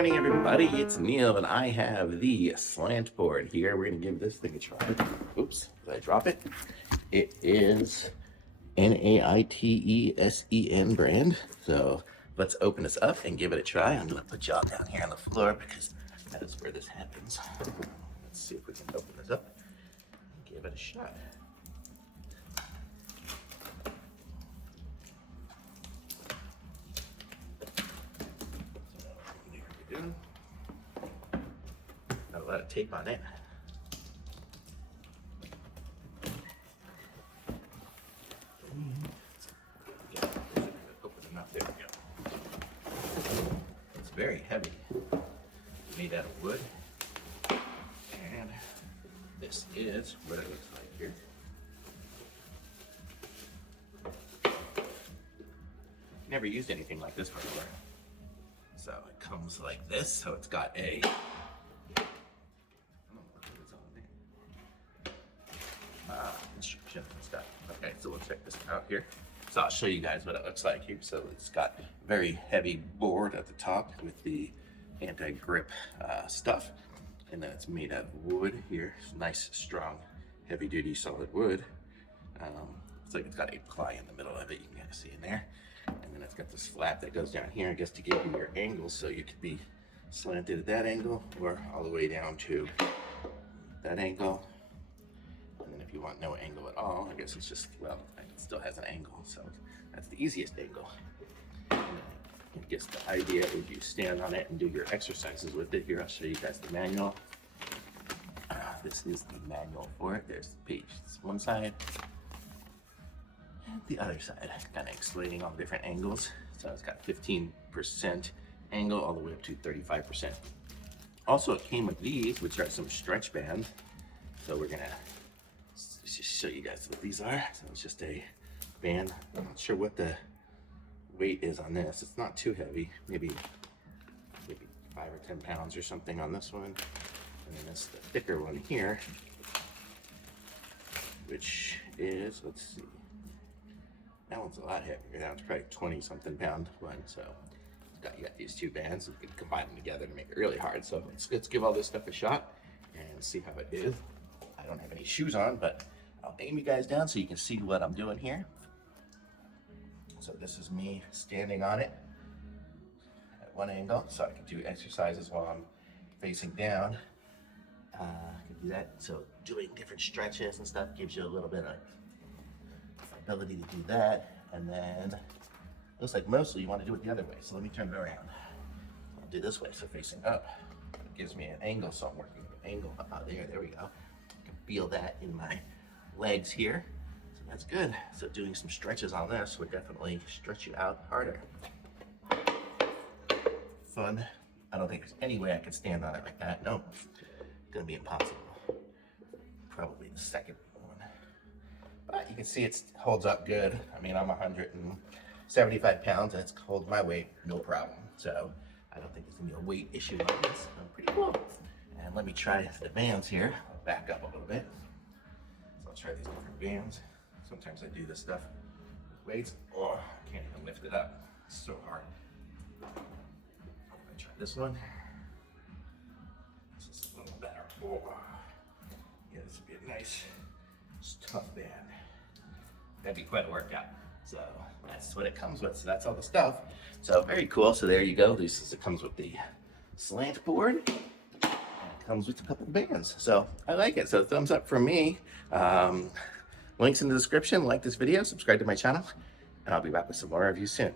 morning, everybody. It's Neil, and I have the Slant board here. We're going to give this thing a try. Oops, did I drop it? It is Naitesen brand. So let's open this up and give it a try. I'm going to put y'all down here on the floor because that is where this happens. Let's see if we can open this up and give it a shot. Got a lot of tape on it. Yeah, open it up. There we go. It's very heavy. Made out of wood. And this is what it looks like here. Never used anything like this before. So it comes like this. So it's got a instruction and stuff. Okay, so we'll check this out here. So I'll show you guys what it looks like here. So it's got a very heavy board at the top with the anti-grip stuff, and then it's made out of wood here. It's nice, strong, heavy-duty, solid wood. It's like it's got a ply in the middle of it. You can kind of see in there. And then it's got this flap that goes down here, I guess, to give you your angles, so you could be slanted at that angle or all the way down to that angle. And then if you want no angle at all, I guess it's just, well, it still has an angle, so that's the easiest angle. And I guess the idea is you stand on it and do your exercises with it. Here, I'll show you guys the manual. This is the manual for it. There's the page. It's one side and the other side, kind of explaining all the different angles. So it's got 15% angle all the way up to 35%. Also, it came with these, which are some stretch bands. So we're gonna just show you guys what these are. So it's just a band. I'm not sure what the weight is on this. It's not too heavy, maybe 5 or 10 pounds or something on this one. And then it's the thicker one here, which is, let's see, that one's a lot heavier. That one's probably 20 something pound one. So you got these two bands, you can combine them together to make it really hard. So let's give all this stuff a shot and see how it is. I don't have any shoes on, but I'll aim you guys down so you can see what I'm doing here. So this is me standing on it at one angle, so I can do exercises while I'm facing down. I can do that. So doing different stretches and stuff gives you a little bit of ability to do that. And then looks like mostly you want to do it the other way. So let me turn it around. I'll do this way, so facing up. It gives me an angle, so I'm working with an angle. There we go. I can feel that in my legs here. So that's good. So doing some stretches on this would definitely stretch you out harder. Fun. I don't think there's any way I could stand on it like that. Nope. Gonna be impossible. Probably the second one. But you can see it holds up good. I mean, I'm 175 pounds and it's holds my weight, no problem. So I don't think there's gonna be a weight issue on this. Pretty cool. And let me try the bands here. I'll back up a little bit. So I'll try these different bands. Sometimes I do this stuff with weights. Oh, I can't even lift it up. It's so hard. I'm gonna try this one. This is a little better. Oh. Yeah, this would be a nice, tough band. That'd be quite a workout. So that's what it comes with. So that's all the stuff. So very cool. So there you go. This is, it comes with the Slant board. And it comes with a couple of bands. So I like it. So thumbs up from me. Links in the description. Like this video, subscribe to my channel, and I'll be back with some more reviews soon.